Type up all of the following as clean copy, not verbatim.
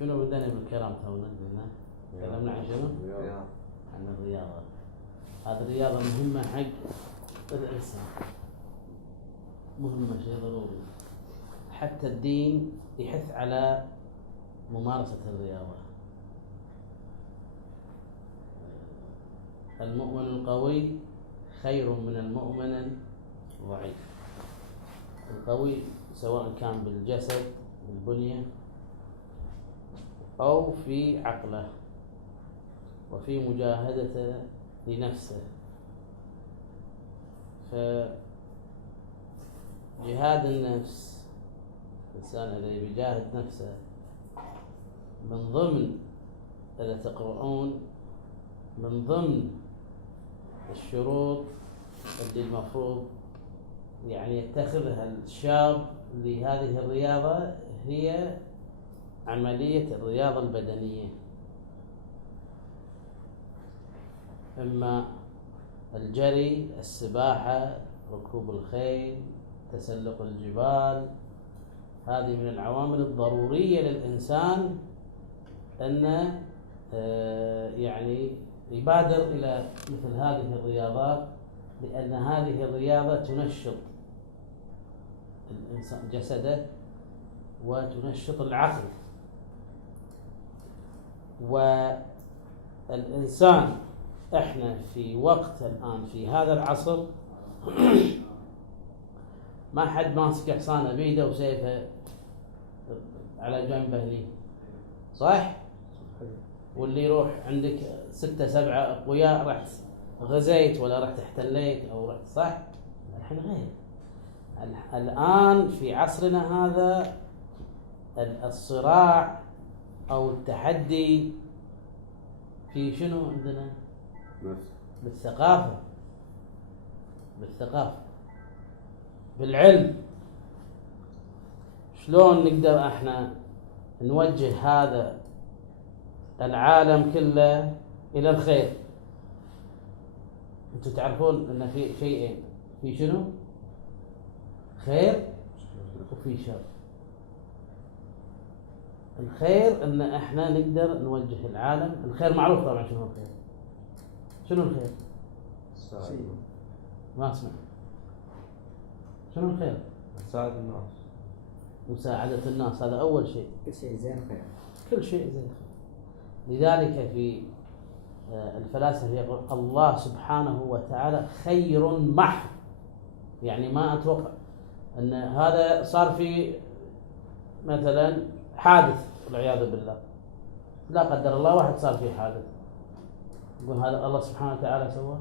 شنو بدنا بالكلام تونا قلنا؟ تكلمنا عن شنو؟ عن الرياضة. هذه الرياضة مهمة حق الإنسان، مهمة شيء ضروري. حتى الدين يحث على ممارسة الرياضة. المؤمن القوي خير من المؤمن الضعيف. القوي سواء كان بالجسد بالبنية أو في عقله وفي مجاهدته لنفسه. فجهاد النفس، الإنسان الذي يجاهد نفسه من ضمن إذا تقرؤون من ضمن الشروط اللي المفروض يعني يتخذها الشاب لهذه الرياضة هي عملية الرياضة البدنية، إما الجري، السباحة، ركوب الخيل، تسلق الجبال. هذه من العوامل الضرورية للإنسان أن يعني يبادر إلى مثل هذه الرياضات، لأن هذه الرياضة تنشط الإنسان جسده وتنشط العقل. والإنسان إحنا في وقت الآن في هذا العصر ما حد ماسك حصانه بيده وسيفه على جنبه لي، صح؟ واللي يروح عندك 6 7 أقوياء رحت غزيت ولا رحت احتليت أو رحت، صح؟ الحين غير. الآن في عصرنا هذا الصراع أو التحدي في شنو عندنا؟ بالثقافة، بالعلم. شلون نقدر احنا نوجه هذا العالم كله إلى الخير؟ انتم تعرفون ان في شيئين، في شنو؟ خير وفي شر. الخير ان احنا نقدر نوجه العالم. الخير معروف طبعا. شنو الخير؟ شنو الخير؟ ما اسمع. شنو الخير؟ مساعدة الناس. مساعدة الناس، هذا أول شيء. كل شيء زين خير. كل شيء زين خير. لذلك في الفلاسفة يقول الله سبحانه وتعالى خير محض. يعني ما أتوقع أن هذا صار في مثلا حادث والعياذ بالله، لا قدر الله واحد صار فيه حادث، يقول هذا الله سبحانه وتعالى سواه؟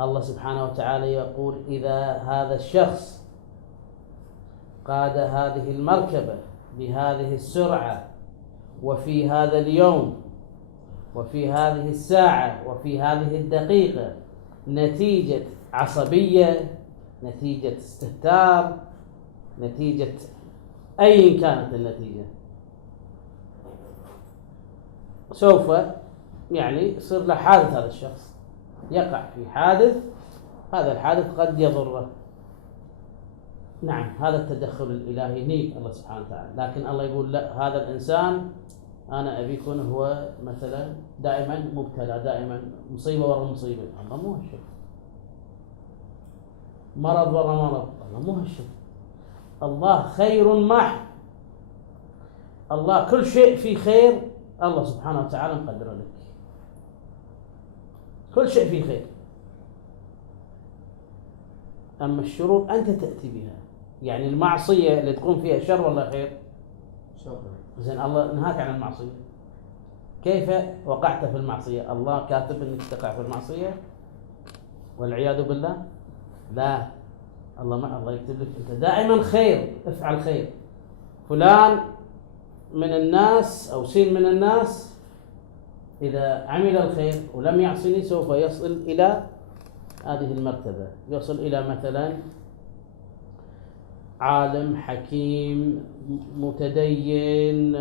الله سبحانه وتعالى يقول إذا هذا الشخص قاد هذه المركبة بهذه السرعة وفي هذا اليوم وفي هذه الساعة وفي هذه الدقيقة نتيجة عصبية، نتيجة استهتار، نتيجة أي كانت النتيجة، سوف يعني يصير له حادث. هذا الشخص يقع في حادث، هذا الحادث قد يضره. نعم هذا التدخل الإلهي نيك الله سبحانه وتعالى، لكن الله يقول لا، هذا الإنسان أنا أبي يكون هو مثلا دائما مبتلى، دائما مصيبة ورا مصيبة. الله مو هالشيء. مرض ورا مرض. الله مو هالشيء. الله خير محض. الله كل شيء فيه خير الله سبحانه وتعالى مقدر لك، كل شيء فيه خير. أما الشرور أنت تأتي بها. يعني المعصية اللي تقوم فيها شر ولا خير؟ شر. زين الله نهاك عن المعصية، كيف وقعت في المعصية؟ الله كاتب أنك تقع في المعصية والعياذ بالله؟ لا، الله يكتب لك أنت دائما خير، افعل خير. فلان من الناس أو سين من الناس إذا عمل الخير ولم يعصني سوف يصل إلى هذه المرتبة، يصل إلى مثلا عالم حكيم متدين،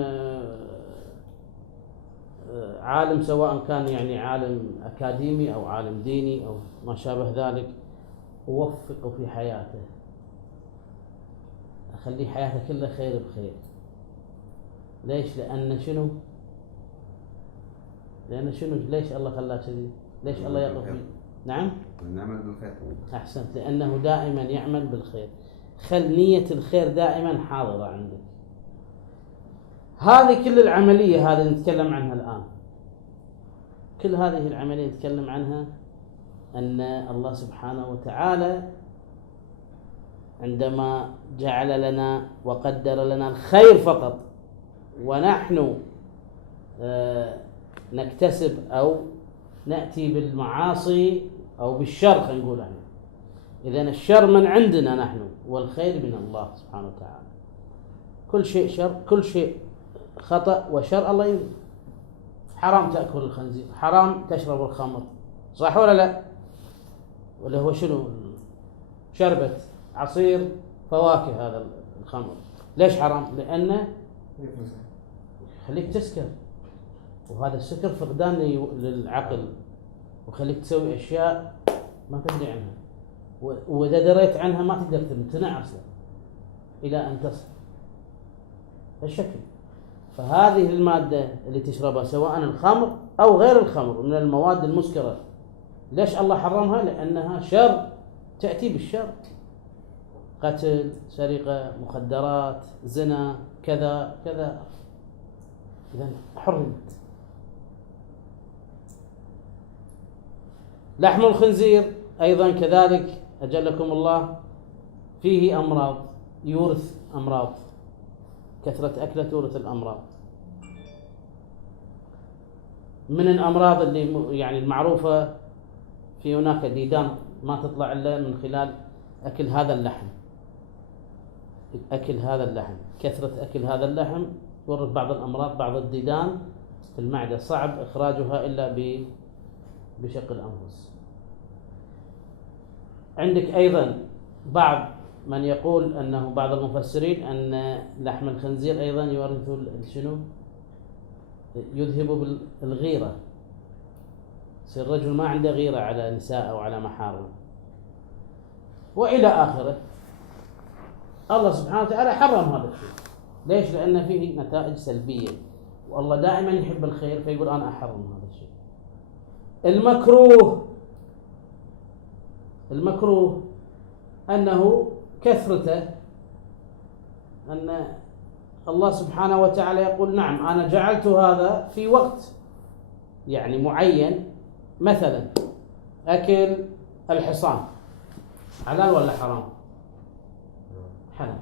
عالم سواء كان يعني عالم أكاديمي أو عالم ديني أو ما شابه ذلك، ووفقه في حياته. خلي حياتك كلها خير بخير. ليش؟ لأن شنو؟ ليش الله خلاك كذي؟ ليش الله يقف؟ نعم؟ نعمل بالخير. أحسنت، لأنه دائما يعمل بالخير. خل نية الخير دائما حاضرة عندك. هذه كل العملية هذه نتكلم عنها الآن، كل هذه العملية نتكلم عنها أن الله سبحانه وتعالى عندما جعل لنا وقدر لنا الخير فقط، ونحن نكتسب أو نأتي بالمعاصي أو بالشر، خلينا نقول عنه. إذن الشر من عندنا نحن والخير من الله سبحانه وتعالى. كل شيء شر، كل شيء خطأ وشر الله يريد. حرام تأكل الخنزير، حرام تشرب الخمر، صح ولا لا؟ ولا هو شنو؟ شربت عصير فواكه هذا الخمر، ليش حرام؟ لأنه خليك تسكر، وهذا السكر فقدان للعقل، وخليك تسوي أشياء ما تدري عنها، وإذا دريت عنها ما تقدر تمتنع أصلا إلى أن تصل الشكل. فهذه المادة اللي تشربها سواء الخمر أو غير الخمر من المواد المسكرة، ليش الله حرمها؟ لأنها شر، تأتي بالشر، قتل، سرقة، مخدرات، زنا، كذا كذا، إذن حرمت. لحم الخنزير أيضا كذلك أجلكم الله فيه أمراض، يورث أمراض، كثرة أكله تورث الأمراض. من الأمراض اللي يعني المعروفة، في هناك ديدان ما تطلع إلا من خلال أكل هذا اللحم. أكل هذا اللحم، كثرة أكل هذا اللحم تورث بعض الأمراض. بعض الديدان في المعدة صعب إخراجها إلا بشق الأنفس. عندك أيضا بعض من يقول أنه بعض المفسرين أن لحم الخنزير أيضا يورث شنو؟ يذهب بالغيرة، يصير الرجل ما عنده غيرة على نساء أو على محارمه وإلى آخره. الله سبحانه وتعالى حرم هذا الشيء. ليش؟ لأن فيه نتائج سلبية، والله دائما يحب الخير فيقول أنا أحرم هذا الشيء. المكروه أنه كثرته، أن الله سبحانه وتعالى يقول نعم أنا جعلت هذا في وقت يعني معين، مثلا أكل الحصان حلال ولا حرام؟ حلال.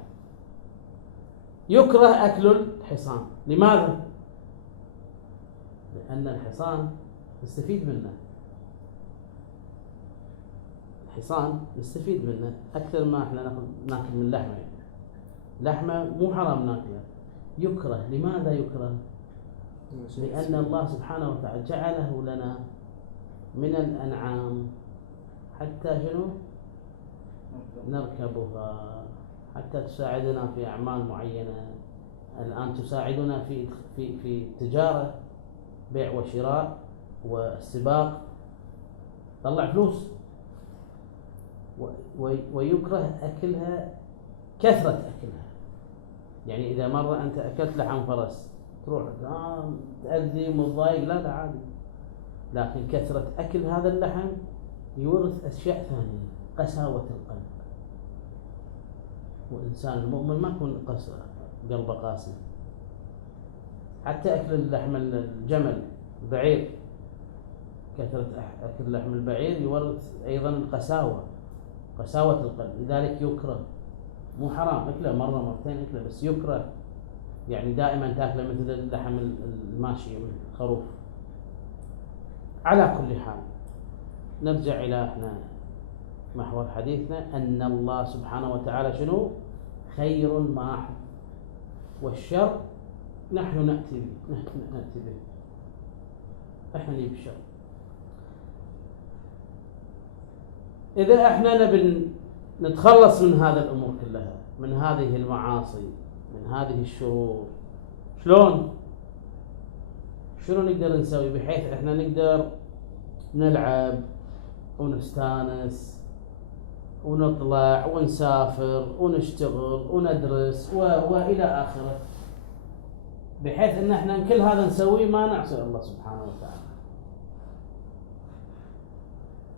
يكره أكل الحصان، لماذا؟ لأن الحصان نستفيد منه، الحصان نستفيد منه أكثر ما احنا ناكل من لحمه. يعني لحمه مو حرام ناكله، يكره. لماذا يكره؟ لأن الله سبحانه وتعالى جعله لنا من الأنعام حتى شنو؟ نركبها، حتى تساعدنا في أعمال معينة. الآن تساعدنا في تجارة، بيع وشراء والسباق، طلع فلوس. ويكره أكلها، كثرة أكلها. يعني إذا مرة أنت أكلت لحم فرس تروح تأذي متضايق، لا عادي. لكن كثرة أكل هذا اللحم يورث أشياء ثانية، قساوة القلب. وإنسان المؤمن ما يكون قلبه قاسي. حتى أكل اللحم الجمل، البعير، كثرة أكل لحم البعير يورث أيضا القساوة، قساوة القلب. لذلك يكره، مو حرام أكله مرة مرتين أكله، بس يكره يعني دائما تأكله مثل اللحم الماشي من الخروف. على كل حال نرجع إلى احنا محور حديثنا، أن الله سبحانه وتعالى شنو؟ خير محض، والشر نحن نأتي به، احنا نجيب الشر. إذا احنا نبي نتخلص من هذا الأمور كلها، من هذه المعاصي، من هذه الشرور، شنو نقدر نسوي بحيث احنا نقدر نلعب ونستانس ونطلع ونسافر ونشتغل وندرس وإلى آخره، بحيث أن احنا كل هذا نسويه ما نعصي الله سبحانه وتعالى.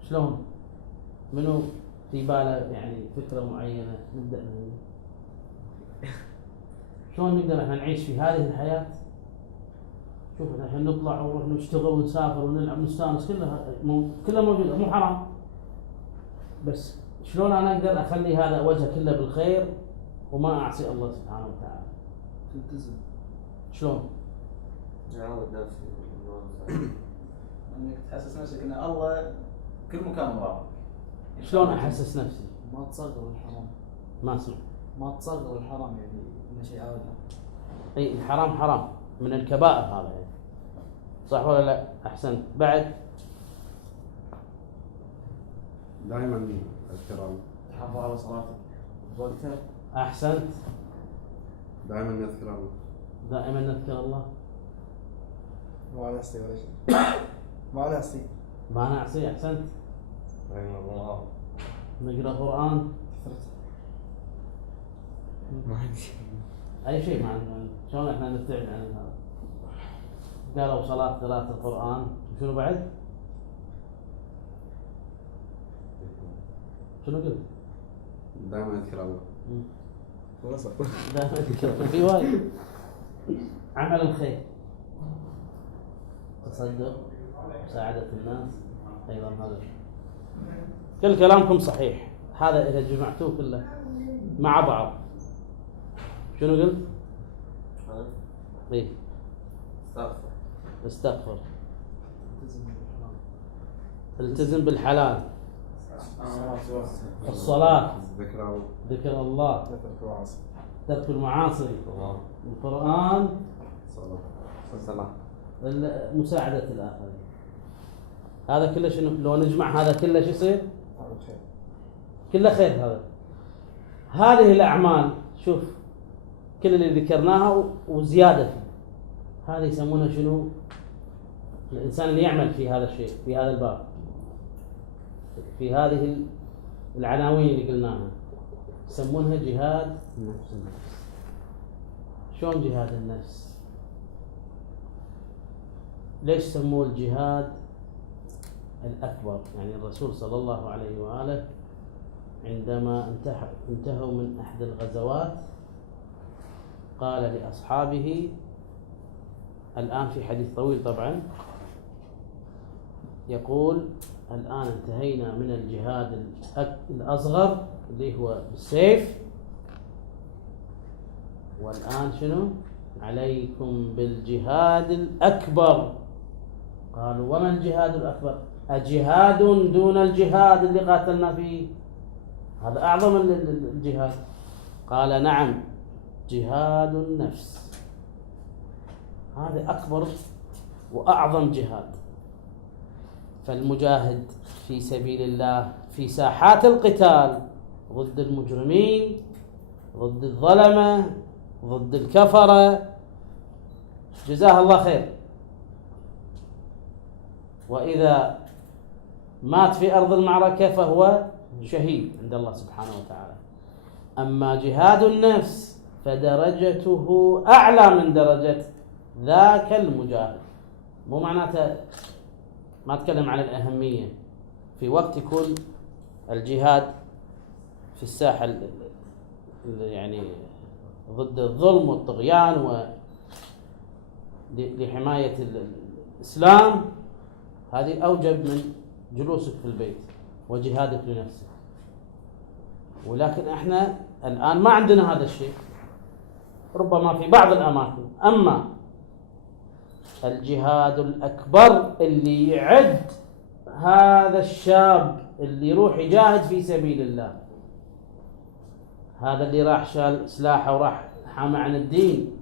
شلون؟ منو في باله يعني فكرة معينة نبدأ من شلون نقدر احنا نعيش في هذه الحياة؟ شوف الحين نطلع ونروح نشتغل ونسافر ونلعب ونستانس، كلها موجودة، مو حرام، بس شلون انا اقدر اخلي هذا وجهه كله بالخير وما اعصي الله سبحانه وتعالى؟ تلتزم. شلون؟ يعود نفسي انك تحسس نفسك ان الله كل مكان وراك. شلون احسس نفسي؟ ما تصغر الحرام. ما اسمع. ما تصغر الحرام، يعني انه شيء عادي. اي الحرام حرام من الكبائر هذا يعني. صح ولا لا؟ احسنت. بعد دائما اذكر الله. تحافظ على صلاتك بوقتها. احسنت. دائما نذكر الله. دائما نذكر الله. ما نعصي ولا شيء. ما نعصي. ما نعصي. احسنت. دائما الله. نقرا قران. ما عندي اي شيء ما عندنا. شلون احنا نبتعد عن هذا؟ قالوا صلاه قراءه القران. وشنو بعد؟ شنو قلت؟ دائما اذكر الله. خلاص. دائما اذكر الله. في وايد. عمل الخير، تصدق، مساعدة الناس، أيضا هذا كل كلامكم صحيح. هذا إذا جمعتوه كله مع بعض شنو قلت؟ إيه؟ استغفر. التزم بالحلال. الصلاة. ذكر الله. ذكر الله. ترك المعاصي. القرآن. الصلاة. مساعدة الآخرين. هذا كله شنو؟ لو نجمع هذا كله شو يصير؟ كله خير. هذه الأعمال شوف كل اللي ذكرناها وزيادة فيه، هذه يسمونها شنو؟ الإنسان اللي يعمل في هذا الشيء، في هذا الباب، في هذه العناوين اللي قلناها، يسمونها جهاد النفس. شلون جهاد النفس؟ ليش سموه الجهاد الأكبر؟ يعني الرسول صلى الله عليه وآله عندما انتهوا من أحد الغزوات قال لأصحابه، الآن في حديث طويل طبعا، يقول الآن انتهينا من الجهاد الأصغر اللي هو بالسيف، والآن شنو؟ عليكم بالجهاد الأكبر. قالوا وما الجهاد الأكبر؟ أجهاد دون الجهاد اللي قاتلنا فيه؟ هذا أعظم الجهاد. قال نعم، جهاد النفس، هذا أكبر وأعظم جهاد. فالمجاهد في سبيل الله في ساحات القتال ضد المجرمين، ضد الظلمة، ضد الكفرة، جزاه الله خير، وإذا مات في أرض المعركة فهو شهيد عند الله سبحانه وتعالى. أما جهاد النفس فدرجته أعلى من درجة ذاك المجاهد. مو معناته ما أتكلم عن الأهمية، في وقت يكون الجهاد في الساحة يعني ضد الظلم والطغيان لحماية الإسلام، هذه أوجب من جلوسك في البيت وجهادك لنفسك. ولكن احنا الآن ما عندنا هذا الشيء، ربما في بعض الأماكن. أما الجهاد الأكبر اللي يعد هذا الشاب اللي يروح يجاهد في سبيل الله، هذا اللي راح شال سلاحه وراح حامى عن الدين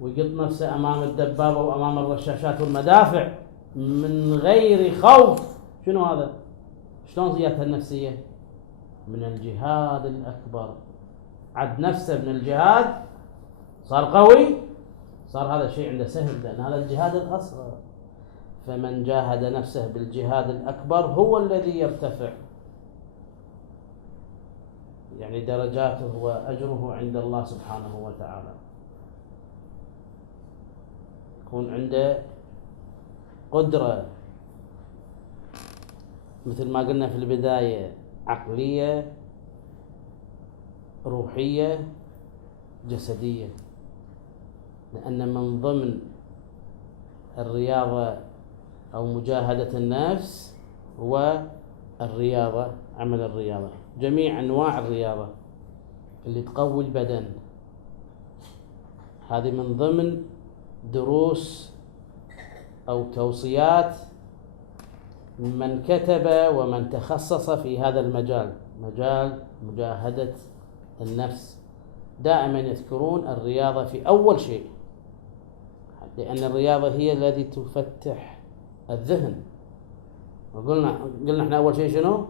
ويقط نفسه أمام الدبابة وأمام الرشاشات والمدافع من غير خوف، شنو هذا؟ شلون زيادته النفسية؟ من الجهاد الأكبر. عد نفسه من الجهاد، صار قوي، صار هذا الشيء عنده سهل، لأن هذا الجهاد الأصغر. فمن جاهد نفسه بالجهاد الأكبر هو الذي يرتفع. يعني درجاته وأجره عند الله سبحانه وتعالى. يكون عنده قدرة مثل ما قلنا في البداية، عقلية، روحية، جسدية. لأن من ضمن الرياضة أو مجاهدة النفس هو الرياضة، عمل الرياضة، جميع أنواع الرياضة اللي تقوي البدن. هذه من ضمن دروس أو توصيات من كتب ومن تخصص في هذا المجال، مجال مجاهدة النفس. دائما يذكرون الرياضة في أول شيء، لأن الرياضة هي التي تفتح الذهن. وقلنا احنا أول شيء شنو؟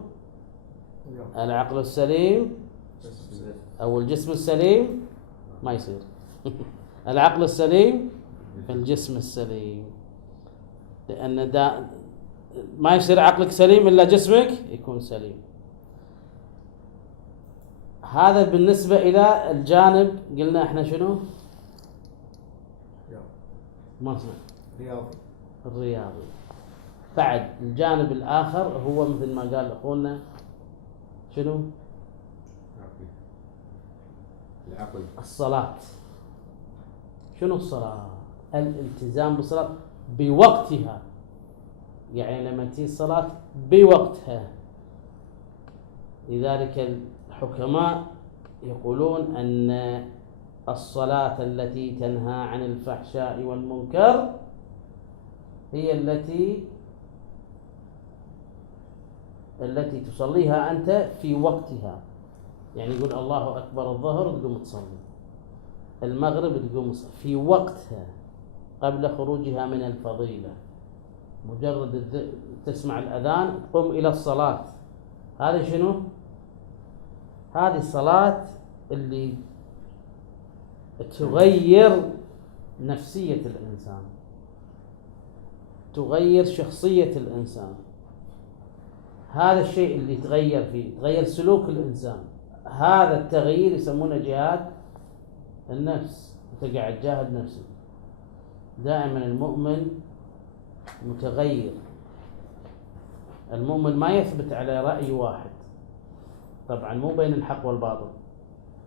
العقل السليم أو الجسم السليم ما يصير. العقل السليم في الجسم السليم، لأن ما يصير عقلك سليم إلا جسمك يكون سليم. هذا بالنسبة إلى الجانب قلنا احنا شنو؟ ما اسمع الرياضي. بعد الجانب الآخر هو مثل ما قال أخونا شنو؟ العقل. الصلاة. شنو الصلاة؟ الالتزام بالصلاة بوقتها، يعني لما تيجي الصلاة بوقتها. لذلك الحكماء يقولون أن الصلاة التي تنهى عن الفحشاء والمنكر هي التي تصليها أنت في وقتها. يعني يقول الله أكبر الظهر تقوم تصلي، المغرب تقوم في وقتها قبل خروجها من الفضيلة. مجرد تسمع الأذان تقوم إلى الصلاة. هذه شنو؟ هذه الصلاة اللي تغير نفسية الإنسان، تغير شخصية الإنسان. هذا الشيء اللي تغير فيه، تغير سلوك الإنسان. هذا التغيير يسمونه جهاد النفس. أنت قاعد تجاهد نفسك. دائما المؤمن متغير. المؤمن ما يثبت على رأي واحد، طبعا مو بين الحق والباطل،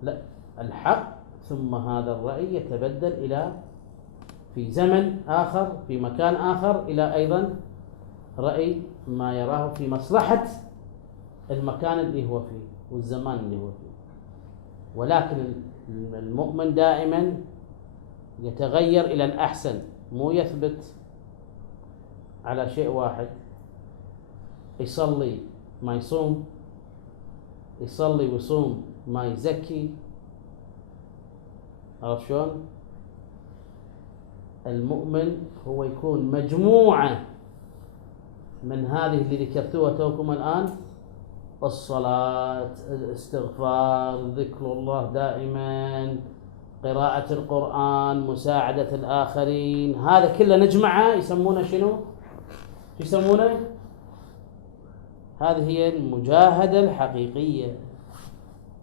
لا، الحق ثم هذا الرأي يتبدل إلى في زمن آخر في مكان آخر إلى أيضا رأي ما يراه في مصلحة المكان اللي هو فيه والزمان اللي هو فيه. ولكن المؤمن دائما يتغير إلى الأحسن، مو يثبت على شيء واحد. يصلي ما يصوم، يصلي ويصوم ما يزكي. عرف شلون؟ المؤمن هو يكون مجموعة من هذه اللي ذكرتوها توكم الآن: الصلاة، الاستغفار، ذكر الله دائما، قراءة القرآن، مساعدة الآخرين. هذا كله نجمعه يسمونه شنو؟ يسمونه هذه هي المجاهدة الحقيقية،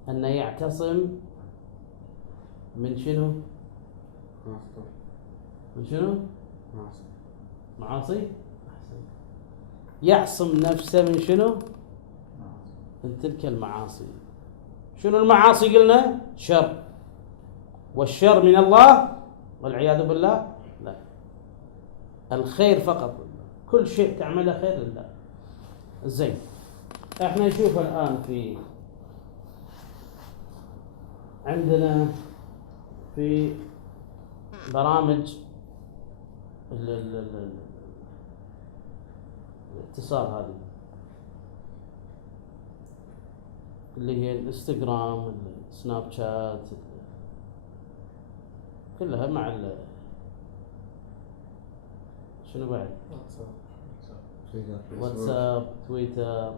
أن يعتصم من شنو؟ من شنو؟ معاصي. يعصم نفسه من شنو؟ من تلك المعاصي. شنو المعاصي قلنا؟ شر، والشر من الله والعياذ بالله لا، الخير فقط، كل شيء تعمله خير لله. زين، احنا نشوف الآن في عندنا في برامج الاتصال هذه اللي هي الانستغرام، السناب شات، كلها مع شنو بعد؟ واتساب، تويتر،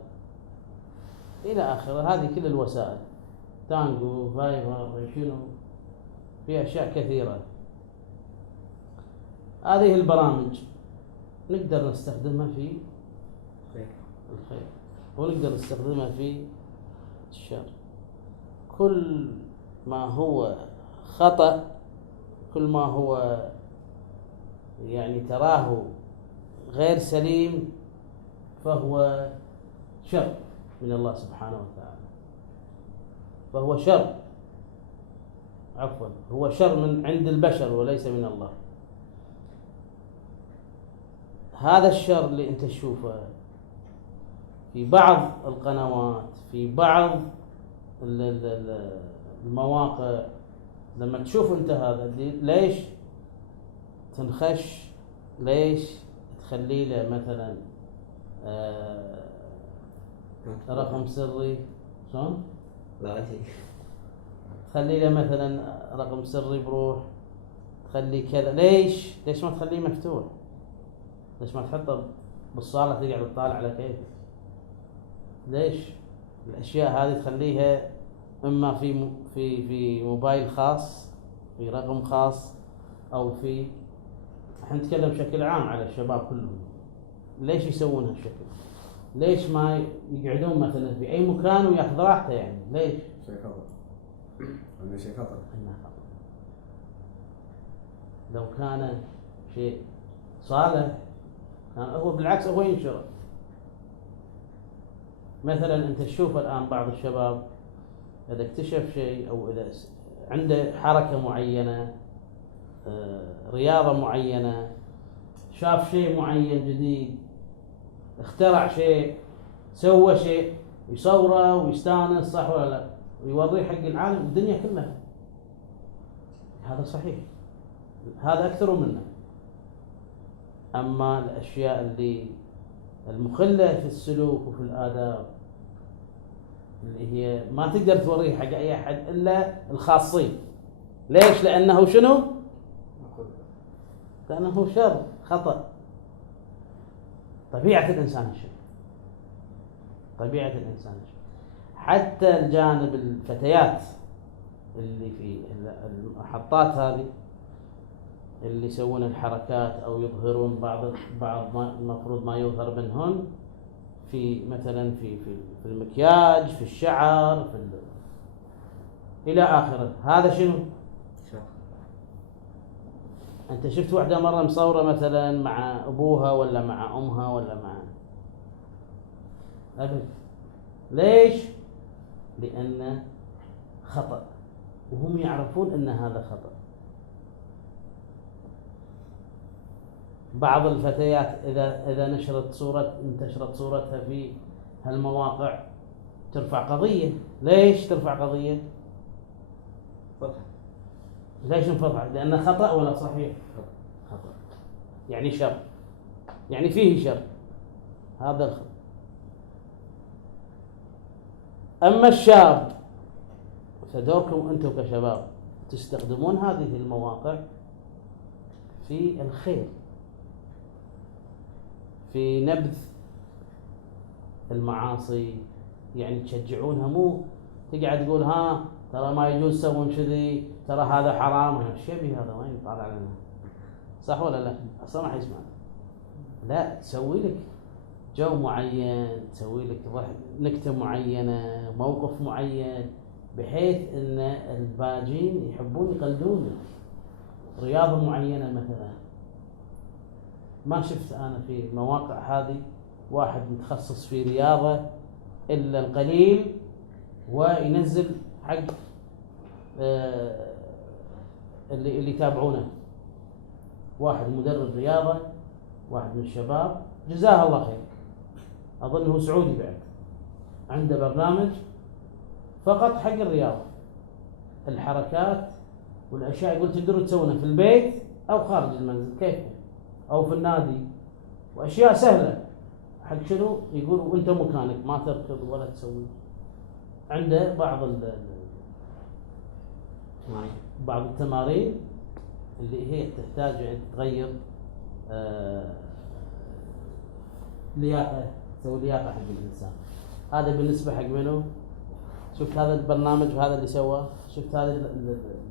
إلى آخره. هذه كل الوسائل، تانجو، فايبر، شنو، في أشياء كثيرة. هذه البرامج نقدر نستخدمها في الخير ونقدر نستخدمها في الشر. كل ما هو خطأ، كل ما هو يعني تراه غير سليم فهو شر من الله سبحانه وتعالى، فهو شر، عفوا هو شر من عند البشر وليس من الله. هذا الشر اللي انت تشوفه في بعض القنوات، في بعض المواقع، لما تشوف انت هذا ليش تنخش؟ ليش تخلي له مثلا رقم سري؟ شلون؟ لا شيء. تخلي له مثلا رقم سري بروح، تخلي كذا. ليش ما تخليه مفتوح؟ ليش ما تحطه بالصالة تقعد تطالع على كيفك؟ ليش الاشياء هذه تخليها اما في موبايل خاص، في رقم خاص، او في، احنا نتكلم بشكل عام على الشباب كلهم، ليش يسوون هالشكل؟ ليش ما يقعدون مثلا في اي مكان وياخذ راحته؟ يعني ليش؟ شيء خطأ. هذا شيء خطأ. لو كان شيء صالح كان هو بالعكس هو ينشره. مثلا انت تشوف الان بعض الشباب اذا اكتشف شيء او اذا عنده حركة معينة، رياضة معينة، شاف شيء معين جديد، اخترع شيء، سوى شيء، يصوره ويستانس، صح ولا لا؟ ويوريه حق العالم الدنيا كلها. هذا صحيح، هذا أكثر منه. أما الأشياء اللي المخلة في السلوك وفي الآداب اللي هي ما تقدر توريه حق أي أحد إلا الخاصين. ليش؟ لأنه شنو؟ لأنه شر، خطأ. طبيعة الإنسان الشر، طبيعة الإنسان الشر. حتى الجانب الفتيات اللي في المحطات هذه اللي يسوون الحركات أو يظهرون بعض ما المفروض ما يظهر منهن، في مثلا في المكياج، في الشعر، إلى آخره. هذا شنو؟ أنت شفت واحدة مرة مصورة مثلا مع أبوها ولا مع أمها ولا مع أبد؟ ليش؟ لأن خطأ، وهم يعرفون أن هذا خطأ. بعض الفتيات إذا انتشرت صورتها في هالمواقع ترفع قضية. ليش ترفع قضية؟ فضح. ليش انفضح؟ لأنه خطأ ولا صحيح؟ خطأ، يعني شر، يعني فيه شر، هذا الخطأ. أما الشاب فدوركم أنتم كشباب تستخدمون هذه المواقع في الخير، في نبذ المعاصي، يعني تشجعونها، مو تقعد تقول ها ترى ما يجوز تسوون كذي، ترى هذا حرام. ايش يبي هذا؟ وين يطالع لنا؟ صح ولا لا؟ اصلا ما حيسمع. لا، تسوي لك جو معين، تسوي لك نكته معينه، موقف معين، بحيث ان الباجين يحبون يقلدون. رياضه معينه مثلا، ما شفت انا في المواقع هذه واحد متخصص في رياضه الا القليل وينزل حق اللي يتابعونه. واحد مدرب رياضه، واحد من الشباب، جزاه الله خير، اظنه سعودي بعد، عنده برنامج فقط حق الرياضه، الحركات والاشياء. يقول تقدروا تسوونها في البيت او خارج المنزل كيف، او في النادي، واشياء سهله. حق شنو؟ يقول وانت مكانك ما تركض ولا تسوي. عنده بعض التمارين اللي هي تحتاج ان تغير لياقه، تسوي لياقه حق الانسان. هذا بالنسبه حق منه. شفت هذا البرنامج وهذا اللي سواه، شفت هذا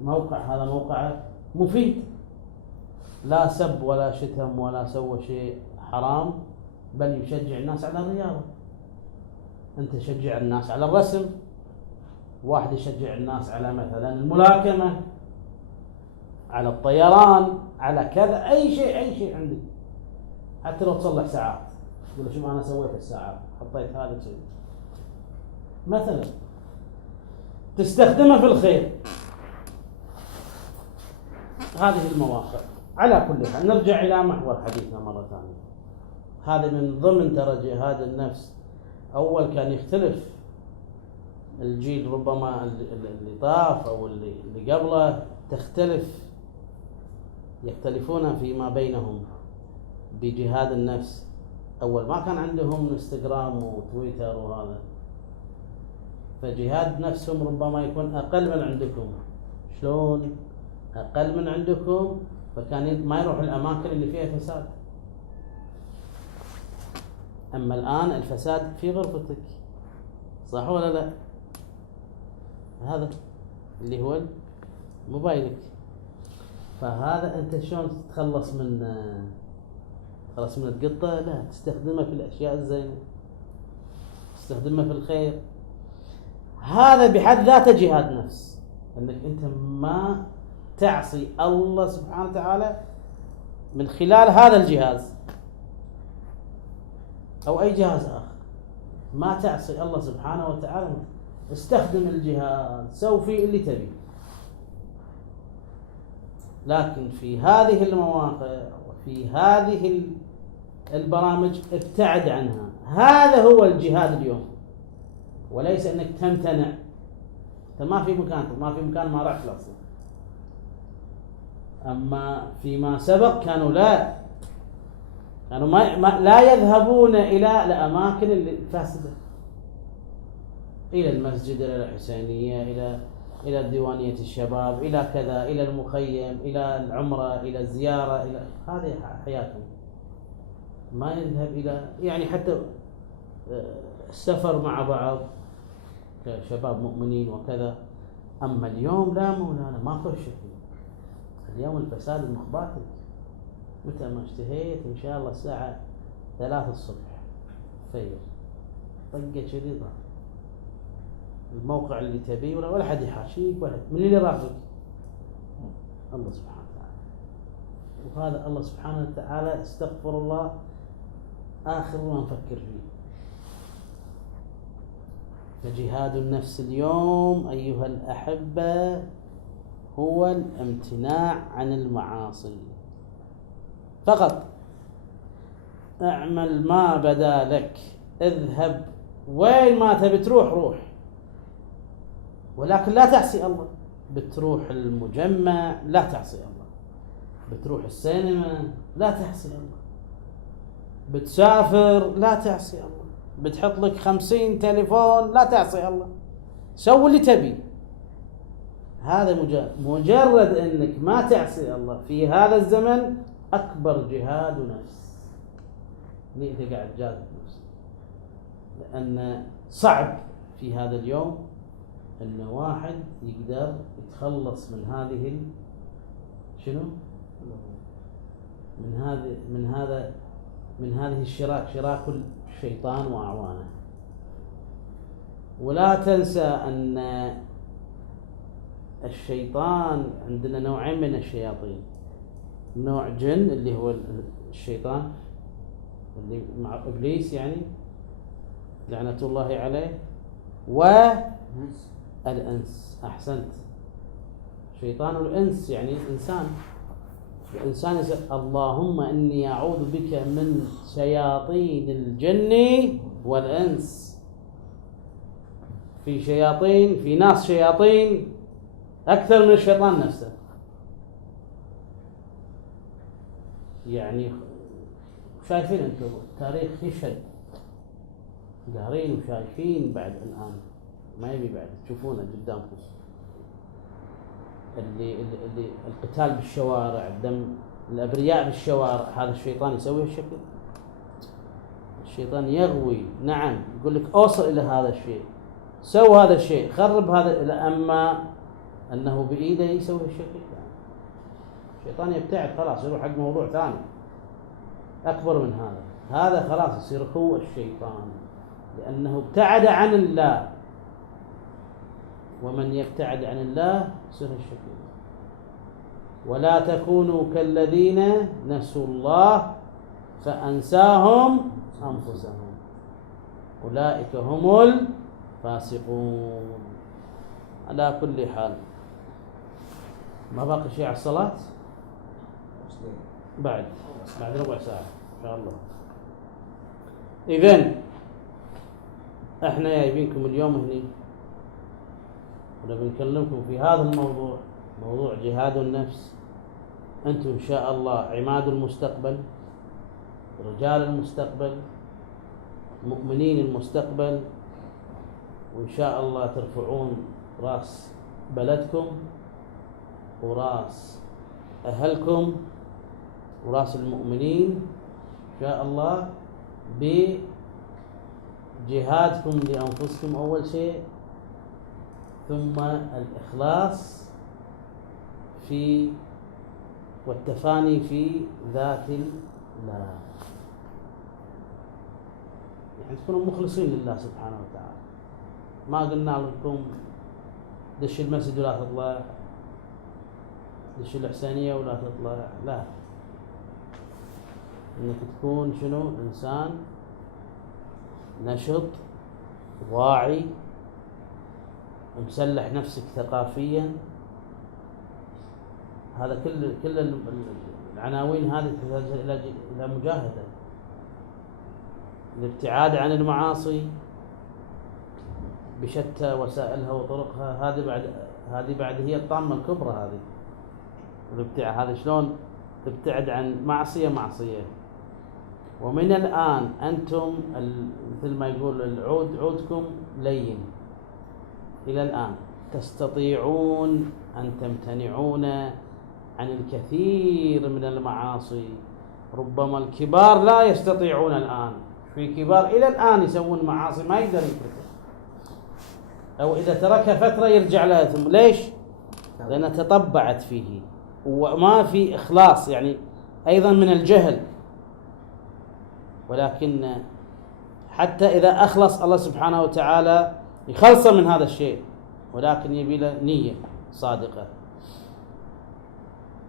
الموقع، هذا موقعه مفيد، لا سب ولا شتم ولا سوى شيء حرام، بل يشجع الناس على الرياضه. انت شجع الناس على الرسم، واحد يشجع الناس على مثلا الملاكمة، على الطيران، على كذا، أي شيء عندك، حتى لو تصلح ساعات تقول له شوف أنا سويت الساعات، حطيت هذا شيء مثلا، تستخدمه في الخير. هذه المواقع. على كل حال نرجع إلى محور حديثنا مرة ثانية. هذا من ضمن ترى جهاد النفس. أول كان يختلف الجيل ربما اللي طاف أو اللي قبله، يختلفون فيما بينهم بجهاد النفس. أول ما كان عندهم انستغرام وتويتر وهذا، فجهاد نفسهم ربما يكون أقل من عندكم. شلون؟ أقل من عندكم، فكان ما يروح الأماكن اللي فيها فساد. أما الآن الفساد في غرفتك، صح ولا لا؟ هذا اللي هو موبايلك. فهذا أنت شلون تتخلص من القطة؟ لا، تستخدمه في الأشياء الزينة، تستخدمه في الخير. هذا بحد ذاته جهاد نفس، أنك أنت ما تعصي الله سبحانه وتعالى من خلال هذا الجهاز أو أي جهاز آخر. ما تعصي الله سبحانه وتعالى، استخدم الجهاز، سوي فيه اللي تبي. لكن في هذه المواقع وفي هذه البرامج ابتعد عنها. هذا هو الجهاد اليوم، وليس انك تمتنع. انت ما في مكان ما راح اصلا. اما فيما سبق كانوا لا يذهبون الى الاماكن الفاسده، الى المسجد، الى الحسينية، الى ديوانية الشباب، الى كذا، الى المخيم، الى العمرة، الى الزيارة، الى هذه حياتهم. ما يذهب الى يعني حتى السفر مع بعض كشباب مؤمنين وكذا. اما اليوم لا مولانا، ماكو شيء. اليوم الفساد المخباتل. متى ما اشتهيت ان شاء الله الساعة 3 الصبح فير طقة شديدة الموقع اللي تبيه، ولا حد يحاشيك، ولا من اللي رافضك؟ الله سبحانه وتعالى. وهذا الله سبحانه وتعالى استغفر الله آخر ما نفكر فيه. فجهاد النفس اليوم أيها الأحبة هو الامتناع عن المعاصي فقط. اعمل ما بدا لك، اذهب وين ما تبي تروح روح، ولكن لا تعصي الله. بتروح المجمع لا تعصي الله، بتروح السينما لا تعصي الله، بتسافر لا تعصي الله، بتحط لك 50 تليفون لا تعصي الله. سوي اللي تبي. هذا مجرد انك ما تعصي الله في هذا الزمن اكبر جهاد نفس. ليه انت قاعد تجاهد نفسك؟ لان صعب في هذا اليوم ان واحد يقدر يتخلص من هذه من هذه شراك الشيطان واعوانه. ولا تنسى ان الشيطان عندنا نوعين من الشياطين. نوع جن اللي هو الشيطان اللي مع ابليس يعني لعنة الله عليه، والانس. احسنت. شيطان الانس يعني انسان. الانسان يقول اللهم اني اعوذ بك من شياطين الجن والانس. في ناس شياطين اكثر من الشيطان نفسه. يعني شايفين انتم التاريخ يشهد، قارين وشايفين بعد الان، ما يبي بعد تشوفونه قدامكم. اللي القتال بالشوارع، دم الابرياء بالشوارع، هذا الشيطان يسوي هالشكل. الشيطان يغوي، نعم، يقول لك اوصل الى هذا الشيء، سو هذا الشيء، خرب هذا. اما انه بايده يسوي هالشكل، الشيطان يبتعد خلاص، يروح حق موضوع ثاني اكبر من هذا خلاص يصير هو الشيطان، لانه ابتعد عن الله. ومن يبتعد عن الله يصير الشقي. ولا تكونوا كالذين نسوا الله فأنساهم أنفسهم أولئك هم الفاسقون. على كل حال ما باقي شيء على الصلاة؟ بعد ربع ساعة إن شاء الله. إذن احنا جايبينكم اليوم هني ونبي في هذا الموضوع، موضوع جهاد النفس. أنتم إن شاء الله عماد المستقبل، رجال المستقبل، مؤمنين المستقبل، وإن شاء الله ترفعون رأس بلدكم ورأس أهلكم ورأس المؤمنين إن شاء الله بجهادكم لأنفسكم أول شيء، ثم الإخلاص في والتفاني في ذات الله، يعني تكونوا مخلصين لله سبحانه وتعالى. ما قلنا لكم دش المسجد ولا تطلع، دش الحسينية ولا تطلع، لا، انك تكون شنو؟ انسان نشط واعي مسلح نفسك ثقافيا. هذا كل العناوين هذه تحتاج الى مجاهدة. الابتعاد عن المعاصي بشتى وسائلها وطرقها، هذه بعد هي الطامة الكبرى. هذه الابتعاد، هذا شلون تبتعد عن معصية. ومن الآن أنتم مثل ما يقول عودكم لين. إلى الآن تستطيعون أن تمتنعون عن الكثير من المعاصي. ربما الكبار لا يستطيعون الآن، في كبار إلى الآن يسوون معاصي ما يقدر يتركها، أو إذا تركها فترة يرجع لها. ثم ليش؟ لأنها تطبعت فيه وما في إخلاص، يعني أيضا من الجهل. ولكن حتى إذا أخلص الله سبحانه وتعالى يخلص من هذا الشيء، ولكن يبي له نية صادقة.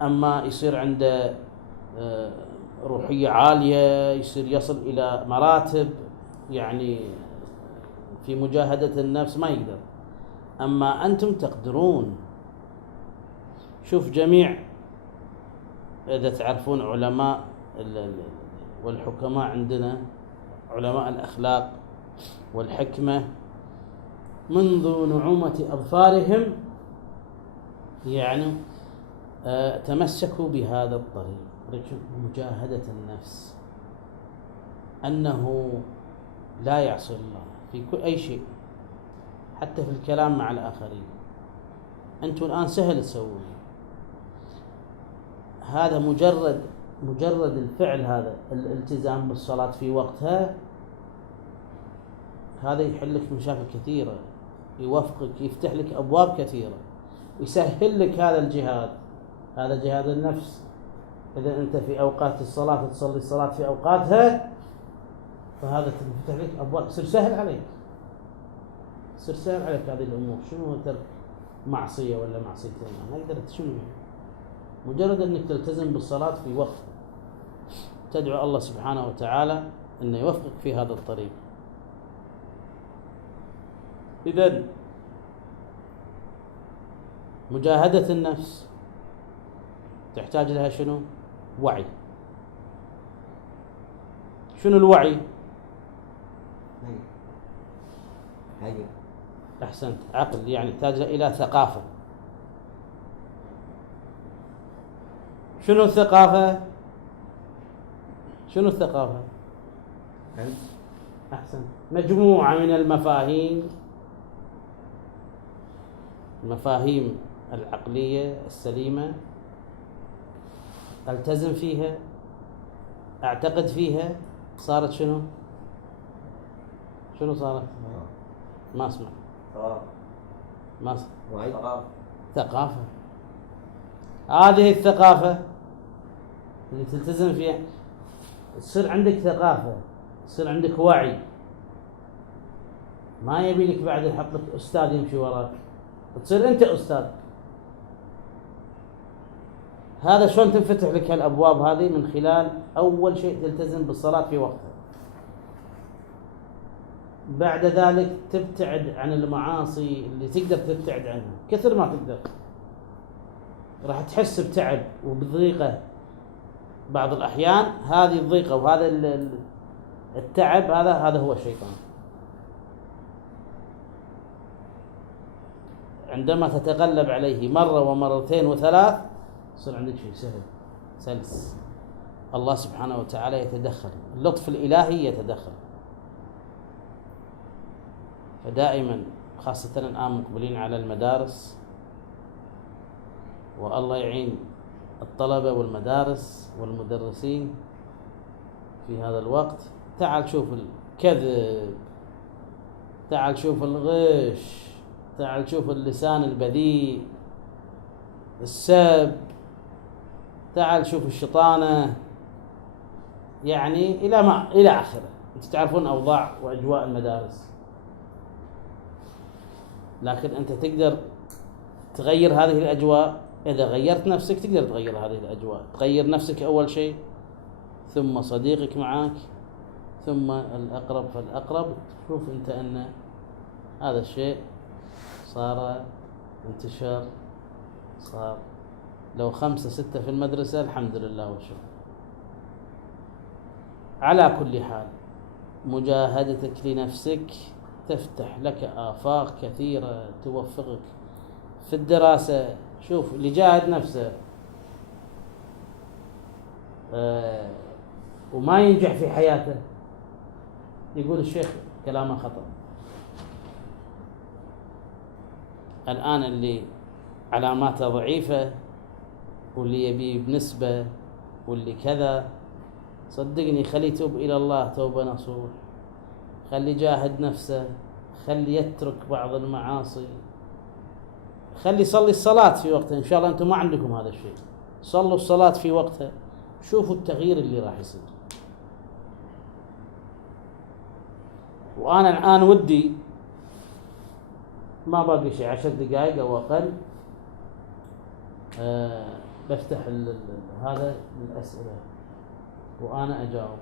أما يصير عنده روحية عالية، يصير يصل إلى مراتب يعني في مجاهدة النفس ما يقدر. أما أنتم تقدرون. شوف جميع، إذا تعرفون علماء والحكماء عندنا، علماء الأخلاق والحكمة، منذ نعومة أظفارهم يعني تمسكوا بهذا الطريق، مجاهدة النفس، أنه لا يعصي الله في كل أي شيء، حتى في الكلام مع الآخرين. أنتم الآن سهل تسوون هذا، مجرد الفعل، هذا الالتزام بالصلاة في وقتها، هذا يحل لك مشاكل كثيرة، يوفقك، يفتح لك أبواب كثيرة، يسهل لك هذا الجهاد. هذا جهاد النفس. إذا أنت في أوقات الصلاة تصلي الصلاة في أوقاتها، فهذا تفتح لك أبواب، يصير سهل عليك هذه الأمور. شنو ترك معصية ولا معصيتين؟ ما قدرت شنو يعني؟ مجرد أنك تلتزم بالصلاة في وقت، تدعو الله سبحانه وتعالى أنه يوفقك في هذا الطريق. إذن مجاهدة النفس تحتاج لها شنو؟ وعي. شنو الوعي؟ أحسنت، عقل، يعني تحتاج إلى ثقافة. شنو الثقافة؟ أحسنت، مجموعة من المفاهيم العقلية السليمة، التزم فيها، اعتقد فيها، صارت شنو صارت؟ ما اسمع. ما ثقافة. هذه الثقافة اللي تلتزم فيها، تصير عندك ثقافة، تصير عندك وعي. ما يبي لك بعد يحط لك أستاذ يمشي وراك، تصير أنت أستاذ. هذا شلون تنفتح لك هالأبواب هذه؟ من خلال أول شيء تلتزم بالصلاة في وقتها، بعد ذلك تبتعد عن المعاصي اللي تقدر تبتعد عنها كثر ما تقدر. راح تحس بتعب وبضيقة بعض الأحيان، هذه الضيقة وهذا التعب هذا هو الشيطان. عندما تتغلب عليه مرة ومرتين وثلاث يصير عندك شيء سهل سلس. الله سبحانه وتعالى يتدخل، اللطف الإلهي يتدخل. فدائما خاصة الآن مقبلين على المدارس، والله يعين الطلبة والمدارس والمدرسين في هذا الوقت. تعال شوف الكذب، تعال شوف الغش، تعال شوف اللسان البذيء، السب، تعال شوف الشطانة، يعني إلى آخره. أنتم تعرفون أوضاع وأجواء المدارس، لكن أنت تقدر تغير هذه الأجواء. إذا غيرت نفسك تقدر تغير هذه الأجواء. تغير نفسك أول شيء، ثم صديقك معك، ثم الأقرب فالأقرب. تشوف أنت أن هذا الشيء صار انتشار، صار لو 5 6 في المدرسة الحمد لله والشكر. على كل حال مجاهدتك لنفسك تفتح لك آفاق كثيرة توفقك في الدراسة. شوف اللي جاهد نفسه وما ينجح في حياته يقول الشيخ كلامه خطأ. الآن اللي علاماته ضعيفة واللي يبي بنسبة واللي كذا، صدقني خلي يتوب إلى الله توبة نصوح، خلي يجاهد نفسه، خلي يترك بعض المعاصي، خلي يصلي الصلاة في وقتها. إن شاء الله أنتم ما عندكم هذا الشيء، صلوا الصلاة في وقتها، شوفوا التغيير اللي راح يصير. وأنا الآن ودي ما باقي شيء 10 دقائق أو أقل، بفتح هذا الأسئلة وأنا أجاوب.